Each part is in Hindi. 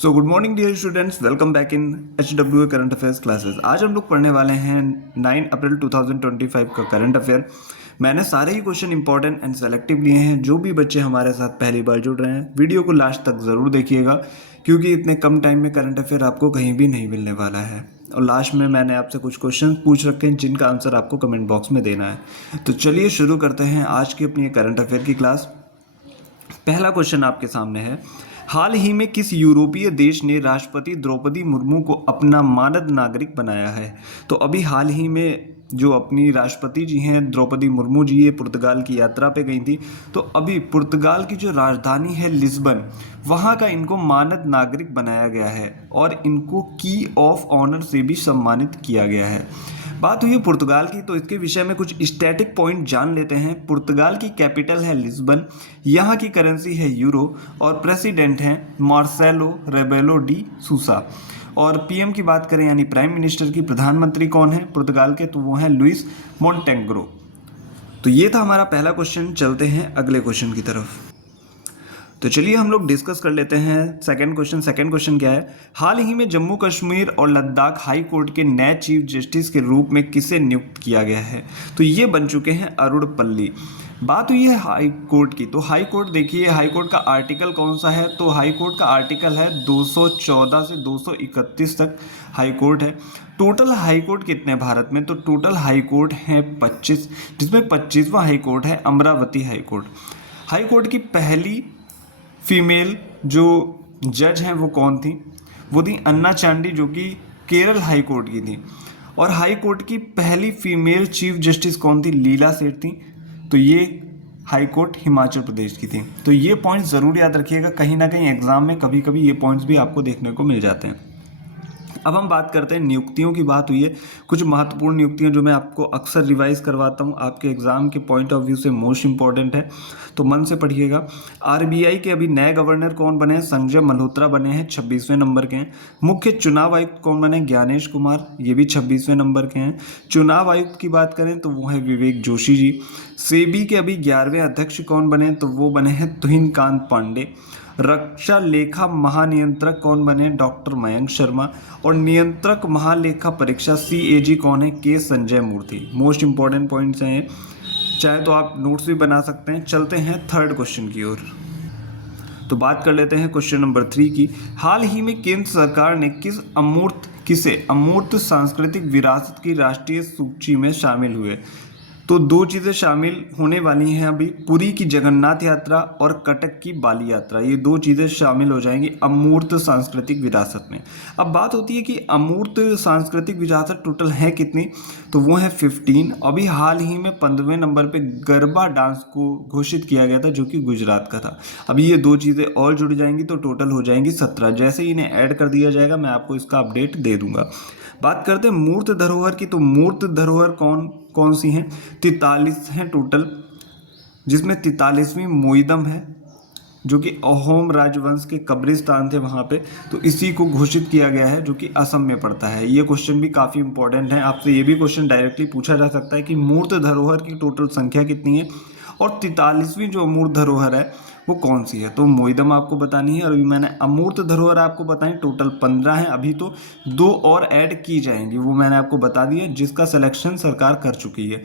So good morning dear students, welcome back in HWA current affairs classes. आज हम लोग पढ़ने वाले हैं 9 अप्रैल 2025 का करंट अफेयर। मैंने सारे ही क्वेश्चन इंपॉर्टेंट एंड सेलेक्टिव लिए हैं। जो भी बच्चे हमारे साथ पहली बार जुड़ रहे हैं, वीडियो को लास्ट तक ज़रूर देखिएगा, क्योंकि इतने कम टाइम में करंट अफेयर आपको कहीं भी नहीं मिलने वाला है। और लास्ट में मैंने आपसे कुछ क्वेश्चन पूछ रखे हैं जिनका आंसर आपको कमेंट बॉक्स में देना है। तो चलिए शुरू करते हैं आज की अपनी करंट अफेयर की क्लास। पहला क्वेश्चन आपके सामने है, हाल ही में किस यूरोपीय देश ने राष्ट्रपति द्रौपदी मुर्मू को अपना मानद नागरिक बनाया है? तो अभी हाल ही में जो अपनी राष्ट्रपति जी हैं द्रौपदी मुर्मू जी, ये पुर्तगाल की यात्रा पे गई थी। तो अभी पुर्तगाल की जो राजधानी है लिस्बन, वहाँ का इनको मानद नागरिक बनाया गया है और इनको की ऑफ ऑनर से भी सम्मानित किया गया है। बात हुई है पुर्तगाल की, तो इसके विषय में कुछ स्टैटिक पॉइंट जान लेते हैं। पुर्तगाल की कैपिटल है लिस्बन, यहाँ की करेंसी है यूरो और प्रेसिडेंट हैं मार्सेलो रेबेलो डी सूसा। और पीएम की बात करें यानी प्राइम मिनिस्टर की, प्रधानमंत्री कौन है पुर्तगाल के? तो वो हैं लुइस मोंटेग्रो। तो ये था हमारा पहला क्वेश्चन। चलते हैं अगले क्वेश्चन की तरफ। तो चलिए हम लोग डिस्कस कर लेते हैं सेकंड क्वेश्चन। सेकंड क्वेश्चन क्या है, हाल ही में जम्मू कश्मीर और लद्दाख हाई कोर्ट के नए चीफ जस्टिस के रूप में किसे नियुक्त किया गया है? तो ये बन चुके हैं अरुण पल्ली। बात हुई है हाई कोर्ट की, तो हाई कोर्ट देखिए, हाई कोर्ट का आर्टिकल कौन सा है? तो हाई कोर्ट का आर्टिकल है 214 से 231 तक हाई कोर्ट है। टोटल हाई कोर्ट कितने भारत में? तो टोटल हाई कोर्ट हैं 25, जिसमें 25वां हाई कोर्ट है Amravati high court. High court की पहली फीमेल जो जज हैं वो कौन थी? वो थी अन्ना चांडी, जो कि केरल हाई कोर्ट की थी। और हाई कोर्ट की पहली फीमेल चीफ जस्टिस कौन थी? लीला सेठ थी। तो ये हाई कोर्ट हिमाचल प्रदेश की थी। तो ये पॉइंट ज़रूर याद रखिएगा, कहीं ना कहीं एग्जाम में कभी कभी ये पॉइंट्स भी आपको देखने को मिल जाते हैं। अब हम बात करते हैं नियुक्तियों की। बात हुई है कुछ महत्वपूर्ण नियुक्तियां जो मैं आपको अक्सर रिवाइज करवाता हूं, आपके एग्जाम के पॉइंट ऑफ व्यू से मोस्ट इंपॉर्टेंट है, तो मन से पढ़िएगा। आरबीआई के अभी नए गवर्नर कौन बने हैं? संजय मल्होत्रा बने हैं, 26वें नंबर के हैं। मुख्य चुनाव आयुक्त कौन बने? ज्ञानेश कुमार, ये भी 26वें नंबर के हैं। चुनाव आयुक्त की बात करें तो वो है विवेक जोशी जी। सेबी के अभी 11वें अध्यक्ष कौन बने? तो वो बने हैं तुहिन कांत पांडे। रक्षा लेखा महानियंत्रक कौन बने? डॉक्टर मयंक शर्मा। और नियंत्रक महालेखा परीक्षा CAG कौन है? के संजय मूर्ति। मोस्ट इंपॉर्टेंट पॉइंट्स हैं, चाहे तो आप नोट्स भी बना सकते हैं। चलते हैं थर्ड क्वेश्चन की ओर। तो बात कर लेते हैं क्वेश्चन नंबर 3 की। हाल ही में केंद्र सरकार ने किसे अमूर्त सांस्कृतिक विरासत की राष्ट्रीय सूची में शामिल हुए? तो दो चीज़ें शामिल होने वाली हैं अभी, पुरी की जगन्नाथ यात्रा और कटक की बाली यात्रा। ये दो चीज़ें शामिल हो जाएंगी अमूर्त सांस्कृतिक विरासत में। अब बात होती है कि अमूर्त सांस्कृतिक विरासत टोटल है कितनी? तो वो है 15। अभी हाल ही में 15वें नंबर पे गरबा डांस को घोषित किया गया था, जो कि गुजरात का था। अभी ये दो चीज़ें और जुड़ जाएंगी तो टोटल हो जाएंगी 17। जैसे ही इन्हें ऐड कर दिया जाएगा मैं आपको इसका अपडेट दे दूंगा। बात करते हैं मूर्त धरोहर की, तो मूर्त धरोहर कौन कौन सी हैं? 43 हैं टोटल, जिसमें 43वीं मोइदम है, जो कि अहोम राजवंश के कब्रिस्तान थे वहाँ पे। तो इसी को घोषित किया गया है, जो कि असम में पड़ता है। ये क्वेश्चन भी काफ़ी इंपॉर्टेंट है, आपसे ये भी क्वेश्चन डायरेक्टली पूछा जा सकता है कि मूर्त धरोहर की टोटल संख्या कितनी है और 43वीं जो अमूर्त धरोहर है वो कौन सी है? तो मोइदम आपको बतानी है। और अभी मैंने अमूर्त धरोहर आपको बताई, टोटल 15 है। अभी तो 2 और ऐड की जाएंगी, वो मैंने आपको बता दिया, जिसका सिलेक्शन सरकार कर चुकी है।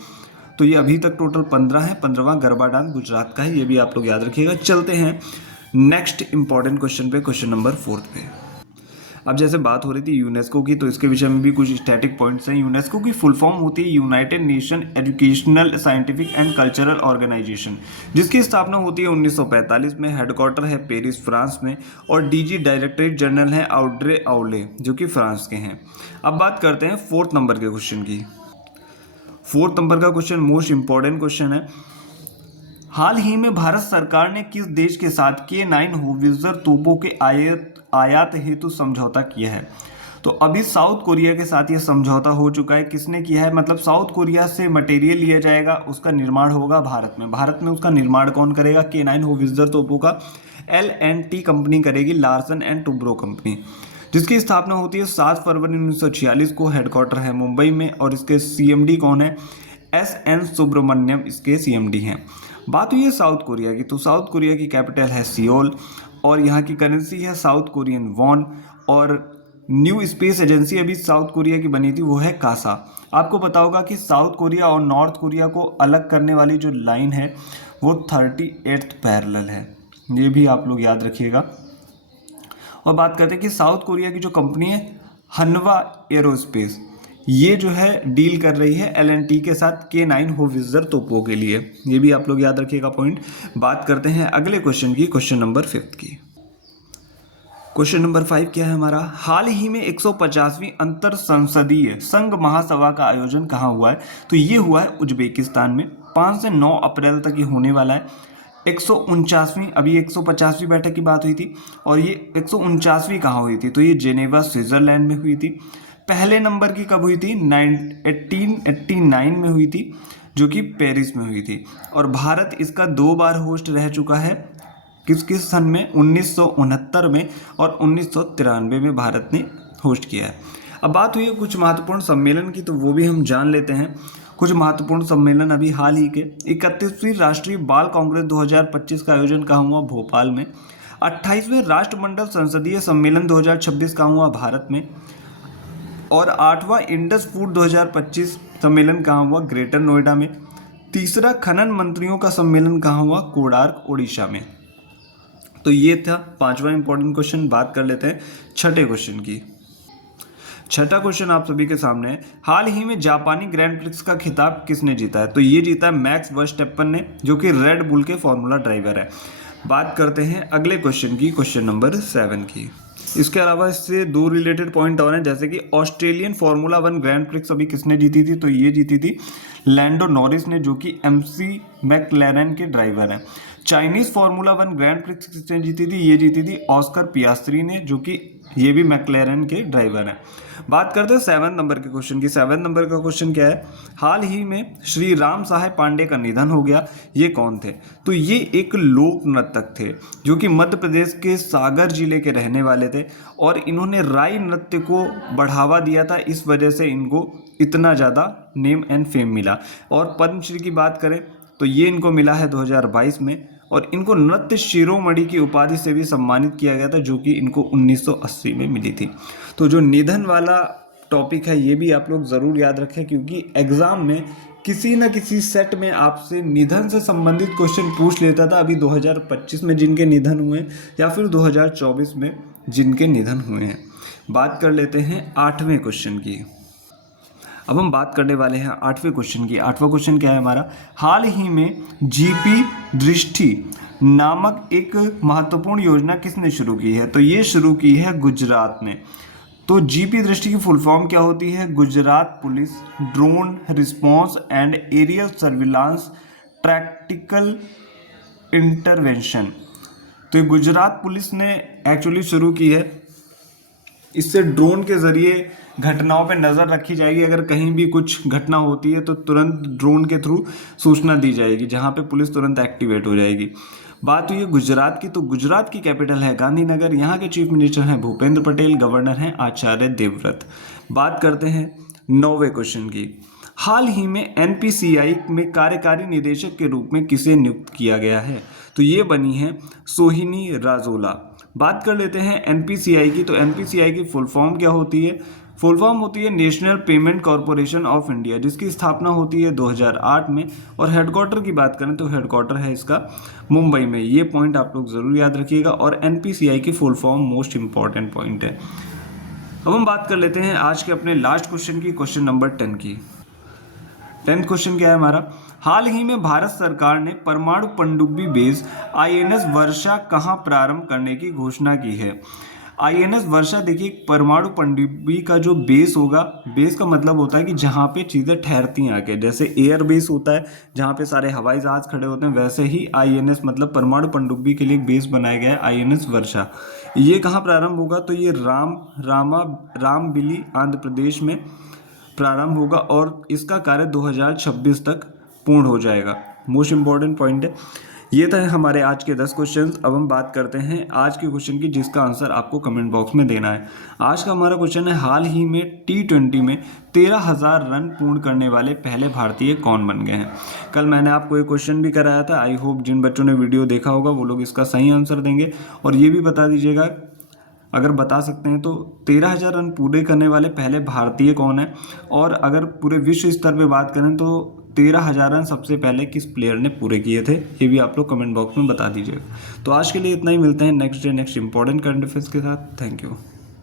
तो ये अभी तक टोटल 15 है। 15वां गरबा डांस गुजरात का है, ये भी आप लोग याद रखिएगा। चलते हैं नेक्स्ट इंपॉर्टेंट क्वेश्चन पे, क्वेश्चन नंबर 4 पे। अब जैसे बात हो रही थी यूनेस्को की, तो इसके विषय में भी कुछ स्टैटिक पॉइंट्स हैं। यूनेस्को की फुल फॉर्म होती है united nation educational scientific and cultural organisation, जिसकी स्थापना होती है 1945 में। हेडक्वार्टर है पेरिस फ्रांस में और DG डायरेक्टरेट जनरल है ऑड्रे ऑले, जो कि फ्रांस के हैं। अब बात करते हैं 4th नंबर के क्वेश्चन की। 4th नंबर का क्वेश्चन मोस्ट इंपॉर्टेंट क्वेश्चन है। हाल ही में भारत सरकार ने किस देश के साथ K9 होवित्जर तोपों के आयात हेतु समझौता किया है? तो अभी साउथ कोरिया के साथ ये समझौता हो चुका है। किसने किया है? मतलब साउथ कोरिया से मटेरियल लिया जाएगा, उसका निर्माण होगा भारत में। भारत में उसका निर्माण कौन करेगा? K9 होवित्जर तोपों का L&T कंपनी करेगी, लार्सन एंड टुब्रो कंपनी, जिसकी स्थापना होती है 7 फरवरी 1946 को। हेडक्वार्टर है मुंबई में और इसके CMD कौन है? SN सुब्रमण्यम इसके CMD हैं। बात हुई है साउथ कोरिया की, तो साउथ कोरिया की कैपिटल है सियोल और यहाँ की करेंसी है साउथ कोरियन वॉन, और न्यू स्पेस एजेंसी अभी साउथ कोरिया की बनी थी वो है कासा। आपको पता होगा कि साउथ कोरिया और नॉर्थ कोरिया को अलग करने वाली जो लाइन है वो 38th पैरेलल है, ये भी आप लोग याद रखिएगा। और बात करते हैं कि साउथ कोरिया की जो कंपनी है हनवा एरोस्पेस, ये जो है डील कर रही है एलएनटी के साथ K9 होवित्ज़र तोपों के लिए, ये भी आप लोग याद रखिएगा पॉइंट। बात करते हैं अगले क्वेश्चन की, क्वेश्चन नंबर 5 की। क्वेश्चन नंबर 5 क्या है हमारा, हाल ही में 150वीं अंतर संसदीय संघ महासभा का आयोजन कहाँ हुआ है? तो ये हुआ है उज्बेकिस्तान में, 5 से 9 अप्रैल तक ये होने वाला है। 149वीं, अभी 150वीं बैठक की बात हुई थी, और ये 149वीं कहाँ हुई थी? तो ये जेनेवा स्विट्जरलैंड में हुई थी। पहले नंबर की कब हुई थी? 1889 में हुई थी, जो कि पेरिस में हुई थी। और भारत इसका 2 बार होस्ट रह चुका है, किस किस सन में? 1969 में और 1993 में भारत ने होस्ट किया है। अब बात हुई है कुछ महत्वपूर्ण सम्मेलन की, तो वो भी हम जान लेते हैं। कुछ महत्वपूर्ण सम्मेलन अभी हाल ही के 31वीं राष्ट्रीय बाल कांग्रेस 2025 का आयोजन कहाँ हुआ? भोपाल में। 28वें राष्ट्रमंडल संसदीय सम्मेलन 2026 कहाँ हुआ? भारत में। और 8वां इंडस फूड 2025 सम्मेलन कहाँ हुआ? ग्रेटर नोएडा में। तीसरा खनन मंत्रियों का सम्मेलन कहाँ हुआ? कोडार्क ओडिशा में। तो ये था 5वां इंपॉर्टेंट क्वेश्चन। बात कर लेते हैं छठे क्वेश्चन की। छठा क्वेश्चन आप सभी के सामने है, हाल ही में जापानी ग्रैंड प्रिक्स का खिताब किसने जीता है? तो ये जीता है मैक्स वर्स्टैपन ने, जो कि रेड बुल के फॉर्मूला ड्राइवर है। बात करते हैं अगले क्वेश्चन की, क्वेश्चन नंबर 7 की। इसके अलावा इससे 2 रिलेटेड पॉइंट और हैं, जैसे कि ऑस्ट्रेलियन फार्मूला 1 ग्रैंड प्रिक्स अभी किसने जीती थी? तो ये जीती थी लैंडो नॉरिस ने, जो कि MC मैक्लेरन के ड्राइवर हैं। चाइनीज फार्मूला 1 ग्रैंड प्रिक्स किसने जीती थी? ये जीती थी ऑस्कर पियास्त्री ने, जो कि ये भी मैक्लेरन के ड्राइवर हैं। बात करते हैं 7 नंबर के क्वेश्चन की। 7 नंबर का क्वेश्चन क्या है, हाल ही में श्री राम साहेब पांडे का निधन हो गया, ये कौन थे? तो ये एक लोक नर्तक थे, जो कि मध्य प्रदेश के सागर जिले के रहने वाले थे, और इन्होंने राई नृत्य को बढ़ावा दिया था, इस वजह से इनको इतना ज़्यादा नेम एंड फेम मिला। और पद्मश्री की बात करें तो ये इनको मिला है 2022 में, और इनको नृत्य शिरोमणि की उपाधि से भी सम्मानित किया गया था, जो कि इनको 1980 में मिली थी। तो जो निधन वाला टॉपिक है ये भी आप लोग ज़रूर याद रखें, क्योंकि एग्ज़ाम में किसी न किसी सेट में आपसे निधन से संबंधित क्वेश्चन पूछ लेता था। अभी 2025 में जिनके निधन हुए हैं, या फिर 2024 में जिनके निधन हुए हैं। बात कर लेते हैं 8वें क्वेश्चन की। अब हम बात करने वाले हैं 8वें क्वेश्चन की। 8वां क्वेश्चन क्या है हमारा, हाल ही में GP दृष्टि नामक एक महत्वपूर्ण योजना किसने शुरू की है? तो ये शुरू की है गुजरात ने। तो GP दृष्टि की फुल फॉर्म क्या होती है? Gujarat police drone response and aerial surveillance tactical intervention. तो ये गुजरात पुलिस ने एक्चुअली शुरू की है। इससे ड्रोन के ज़रिए घटनाओं पर नज़र रखी जाएगी। अगर कहीं भी कुछ घटना होती है तो तुरंत ड्रोन के थ्रू सूचना दी जाएगी, जहां पे पुलिस तुरंत एक्टिवेट हो जाएगी। बात हुई है गुजरात की, तो गुजरात की कैपिटल है गांधीनगर। यहाँ के चीफ मिनिस्टर हैं भूपेंद्र पटेल, गवर्नर हैं आचार्य देवव्रत। बात करते हैं 9वें क्वेश्चन की। हाल ही में NPCI में कार्यकारी निदेशक के रूप में किसे नियुक्त किया गया है? तो ये बनी है सोहिनी राजोला। बात कर लेते हैं NPCI की। तो NPCI की फुल फॉर्म क्या होती है? फुल फॉर्म होती है national payment corporation of India, जिसकी स्थापना होती है 2008 में। और हेडक्वार्टर की बात करें तो हेडक्वार्टर है इसका मुंबई में। ये पॉइंट आप लोग ज़रूर याद रखिएगा, और NPCI की full form most important point है। अब हम बात कर लेते हैं आज के अपने लास्ट क्वेश्चन की, क्वेश्चन नंबर 10 की। 10th क्वेश्चन क्या है हमारा, हाल ही में भारत सरकार ने परमाणु पनडुब्बी बेस INS वर्षा कहाँ प्रारंभ करने की घोषणा की है? INS वर्षा देखिए परमाणु पनडुब्बी का जो बेस होगा, बेस का मतलब होता है कि जहाँ पे चीज़ें ठहरती हैं आके, जैसे एयर बेस होता है जहाँ पे सारे हवाई जहाज खड़े होते हैं, वैसे ही INS मतलब परमाणु पनडुब्बी के लिए एक बेस बनाया गया है INS वर्षा। ये कहाँ प्रारंभ होगा? तो ये रामबिली आंध्र प्रदेश में प्रारंभ होगा, और इसका कार्य 2026 तक पूर्ण हो जाएगा। मोस्ट इम्पॉर्टेंट पॉइंट है। ये था हमारे आज के 10 क्वेश्चंस। अब हम बात करते हैं आज के क्वेश्चन की, जिसका आंसर आपको कमेंट बॉक्स में देना है। आज का हमारा क्वेश्चन है, हाल ही में T20 में 13,000 रन पूर्ण करने वाले पहले भारतीय कौन बन गए हैं। कल मैंने आपको एक क्वेश्चन भी कराया था। आई होप जिन बच्चों ने वीडियो देखा होगा वो लोग इसका सही आंसर देंगे। और ये भी बता दीजिएगा, अगर बता सकते हैं तो 13,000 रन पूरे करने वाले पहले भारतीय कौन है। और अगर पूरे विश्व स्तर पे बात करें तो 13,000 रन सबसे पहले किस प्लेयर ने पूरे किए थे, ये भी आप लोग कमेंट बॉक्स में बता दीजिएगा। तो आज के लिए इतना ही, मिलते हैं next day next important current affairs के साथ। Thank you.